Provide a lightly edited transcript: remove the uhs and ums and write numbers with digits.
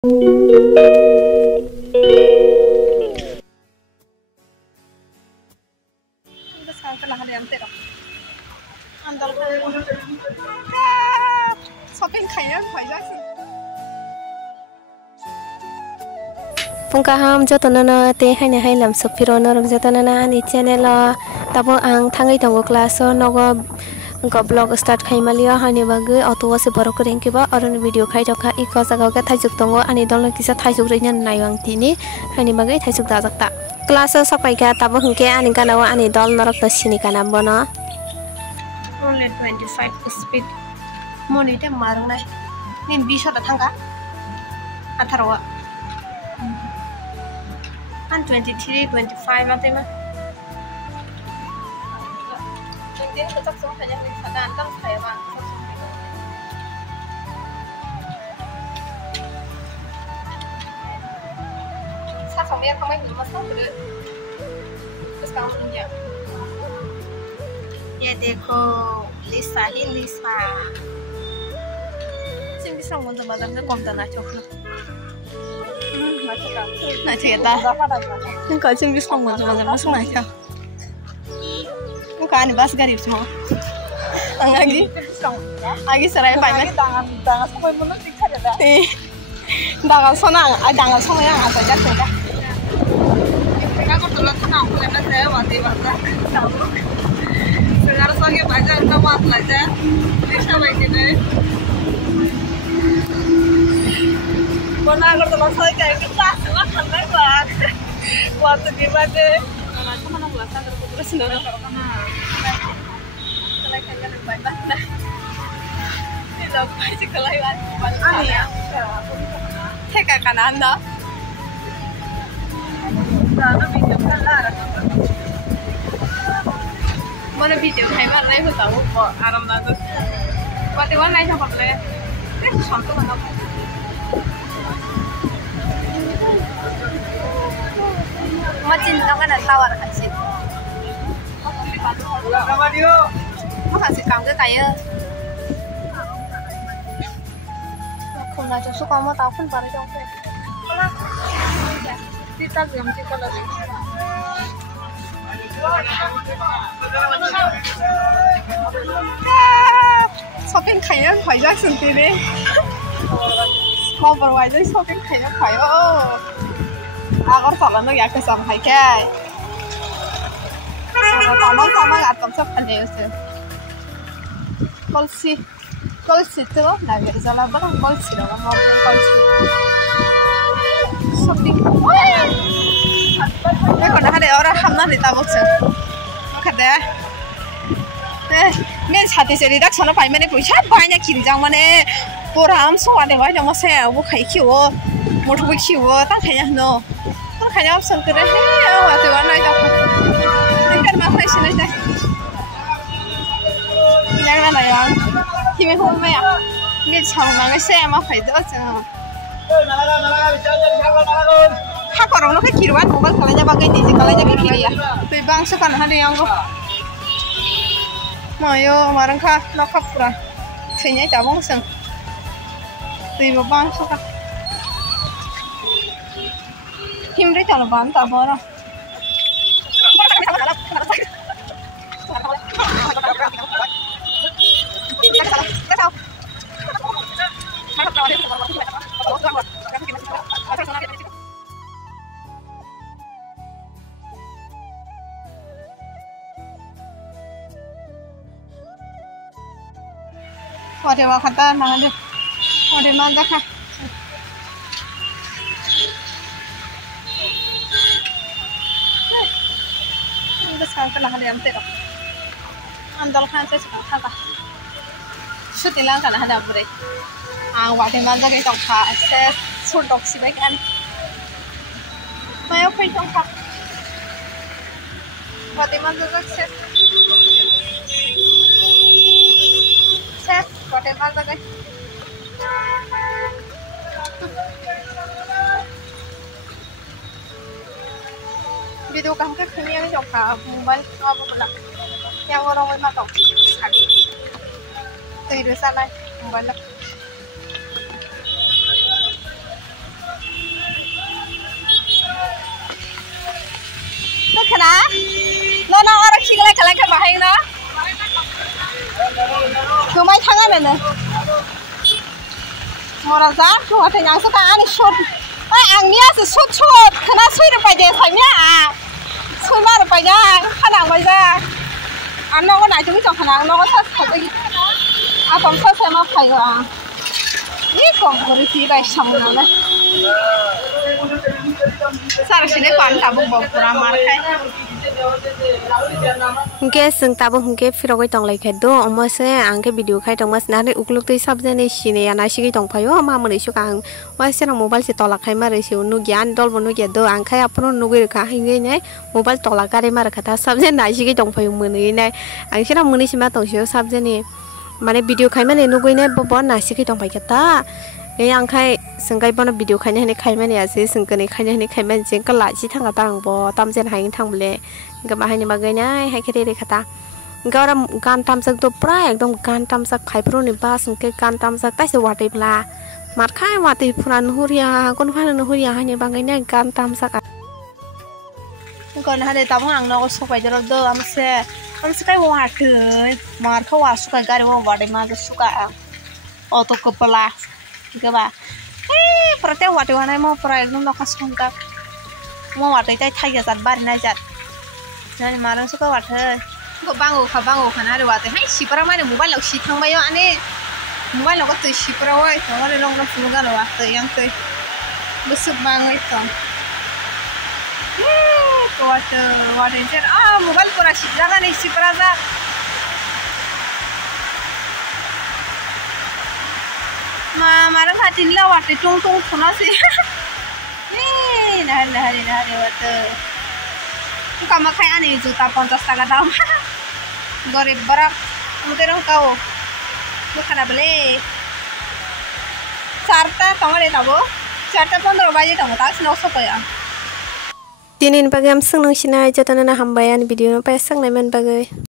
Pungkaham jotonono te haine hailam sopirono rok jotonona ani channel tabo ang thangai tongo class nogo vlog start khaimalio hani bagi auto se borok rengkiba aron video khai jokha iko jaga ga thaijuk tongo ani dolno kisa thaijuk reina naiwang tini hani bagi thaijuk dajakta class sapai ga tabo hungke ani kanawa ani dol norok ta sini kana bono only 25 speed monite marung nai nin 20 ta thanga 18 kan 23, 25 nanti mah. Ini tetap semua hanya keadaan kan saya bang. Saya sampai kamu itu masuk ke terus kamu punya. Ya deko Lisa hi Lisa. Sing bisa ngomong badan ke konten aja kan. Nah cerita, enggak sih bisa ngomong sama langsung aja. Bukan ini bahas garip semua. Lagi serai banyak. Tangan sampai mulut dikasih dah. Tangan sonang, tangan sonang yang apa aja saja. Kalau tulang tangan aku lepas saya mati mata. Sekarang soalnya banyak udah mati aja. Bisa baik ini. Mana kalau tulang saya kayak kita, semua sampai kuat. Waktu di mana? Kalau mana belasan terus nol. Kalau kalian banyak lah. Tidak pasti kelainan. Ani ya. Teka kanan dah. Dah video kan lah. Mana video hemat lah itu tahu kok aram banget. Waktu mana yang sampai lah? Sampai mana? Macin dong kan tawar kasih. Makasih kamu kayak. Aku nggak cocok kamu tahu pun baru cocok. Kita belum kita lagi. Shopping kayak banyak sendiri. Mau berwajib shopping kayak Aku salah nih ya kesam hai kai. Sama atau siapa nih sih? Kolsi tuh, nah jadi salah barang kolsi dong, mau kolsi. Shopping. Kalau ada orang hamil di tabuk sih, makanya. Nih hati saya tidak sono pai mana punya banyak kiri jang mana. Puram semua deh banyak masih aku kayak kiwo, mau tuh kiwo, tak kayaknya no. Kayaknya option keren nih, waktu mana itu? Kan mana sih nih? Jangan lah ya, kimi home ya, ini cang banget sih, emang faedah aja. Hak orang lo kayak kiruan, mobile kalanya pakai dizi, kalanya kayak kiri ya. Tapi bang sekarang ada yang go. Mayo, kemarin kah, nakap pura, kayaknya cabang seng. Tapi bang sekarang. 힘들 때 많다 봐라. 어디 와 갔다 나가자. 어디 먼저 가. Sekarang telah ada yang tidak. Andal kan saya sudah kata. Sutilang kan ada beri. Waktu mana kita tongkat, saya sudah sih baik kan. Mau apa yang tongkat? Waktu mana saya. Waktu mana kita. Video kamu kan kini yang jauh mobile apa pula yang orang mau tahu sekali itu sana mobile Malai ka bahai na. Kumai thanga na. Mora za to ta yang suka ani shot. Ai ang nia su shot shot kana sui da pai de sai nia a. Sui ma da pai ja khana mai ja. An no ko nai tu chong khana no ko sa sa ji. A kom sa sa ma phai ga. Ni kom ko ri ti bai sam na na. Sar sine ko an ta bu pura mar khai. Hingke sing tabo hingke firogoi tonglai khai do omose angke video khai tongmas nare ukluk tei sabjani sine ana sigi tongphayo ma mone suka ang wasera mobile se tola khai mare se nu gyan dol bonu ge do ang khai apno nugui kha hinge ne mobile tola kare mare kha ta sabjani na sigi tongphayo mone ne ang sera mone sima tongsio sabjani mane video khai mane nugui ne bo na sigi tongphai kata ang khai sengkai bono video khai ne khai mane ase sengkane khai ne khai mane jeng ka la ji thanga tang bo tamjen haing thangle gama haini bagai nai hai kere khata gora gan tamsak to pra ekdom gan tamsak khai pro ni ba sengke gan tamsak tai se wate bla mat khai wate puran huria kon phan huria haini bagai nai gan tamsak kon hade tabong ang no so pai jaro do amse kai wa thu mar kha wa suka gari wa wade ma suka auto kepala ke ba prate wate wa nai mo pra ekdom no khasungka mo wate tai thai ja jat bar na jat nani marang suka wate ko bango khana re wate hai sipara mane mobile lok si thangbayo ane mobile lok to sipara wai thangare long na fuga ro wate yang te busuk bangai thang ko wate jer mobile pura si jaga nei sipara ja marang hatin la wate tung thona se nah wate Kama khai ani juta 50 taka dalam gorib barak muterong kau bukan beli charta tomare tabo 4:15 baje tamo tak sino sopaya dinin bagam senang sinai jatana hambayan video no pa sang naiman bagai